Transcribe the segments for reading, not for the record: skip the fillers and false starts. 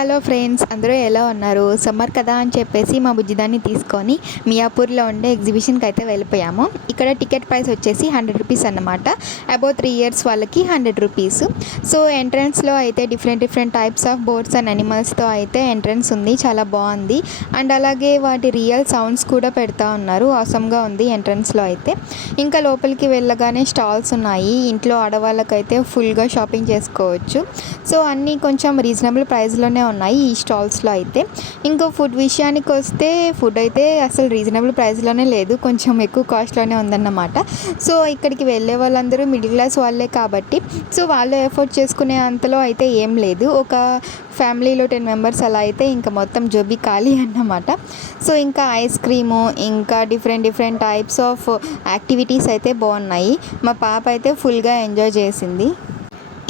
Hello friends, అందరూ ఎలా ఉన్నారు? సమ్మర్ కదా అని చెప్పేసి మా బుజ్జిదాన్ని తీసుకొని మియాపూర్లో ఉండే ఎగ్జిబిషన్కి అయితే వెళ్ళిపోయాము. ఇక్కడ టికెట్ ప్రైస్ వచ్చేసి 100 రూపీస్ అన్నమాట. అబౌవ్ 3 ఇయర్స్ వాళ్ళకి 100 రూపీస్. సో ఎంట్రన్స్లో అయితే different types of boats and అనిమల్స్తో అయితే ఎంట్రన్స్ ఉంది. చాలా బాగుంది. అండ్ అలాగే వాటి రియల్ సౌండ్స్ కూడా పెడతా ఉన్నారు. ఆసమ్గా ఉంది ఎంట్రన్స్లో అయితే. ఇంకా లోపలికి వెళ్ళగానే స్టాల్స్ ఉన్నాయి. ఇంట్లో ఆడవాళ్ళకైతే ఫుల్గా షాపింగ్ చేసుకోవచ్చు. సో అన్నీ కొంచెం రీజనబుల్ ప్రైస్లోనే ఉన్నాయి ఈ స్టాల్స్లో అయితే. ఇంకా ఫుడ్ విషయానికి వస్తే ఫుడ్ అయితే అసలు రీజనబుల్ ప్రైస్లోనే లేదు, కొంచెం ఎక్కువ కాస్ట్లోనే ఉందన్నమాట. సో ఇక్కడికి వెళ్ళే వాళ్ళందరూ మిడిల్ క్లాస్ వాళ్ళే కాబట్టి సో వాళ్ళు ఎఫోర్డ్ చేసుకునే అంతలో అయితే ఏం లేదు. ఒక ఫ్యామిలీలో 10 మెంబర్స్ అలా అయితే ఇంకా మొత్తం జోబీ ఖాళీ అన్నమాట. సో ఇంకా ఐస్ క్రీము, ఇంకా డిఫరెంట్ టైప్స్ ఆఫ్ యాక్టివిటీస్ అయితే బాగున్నాయి. మా పాప అయితే ఫుల్గా ఎంజాయ్ చేసింది.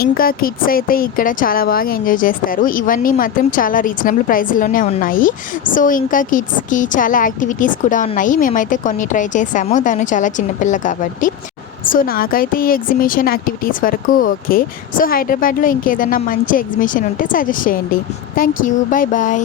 ఇంకా కిడ్స్ అయితే ఇక్కడ చాలా బాగా ఎంజాయ్ చేస్తారు. ఇవన్నీ మాత్రం చాలా రీజనబుల్ ప్రైస్లోనే ఉన్నాయి. సో ఇంకా కిడ్స్కి చాలా యాక్టివిటీస్ కూడా ఉన్నాయి. మేమైతే కొన్ని ట్రై చేసాము, తను చాలా చిన్నపిల్ల కాబట్టి. సో నాకైతే ఈ ఎగ్జిబిషన్ యాక్టివిటీస్ వరకు ఓకే. సో హైదరాబాద్లో ఇంకేదైనా మంచి ఎగ్జిబిషన్ ఉంటే సజెస్ట్ చేయండి. Thank you, bye bye.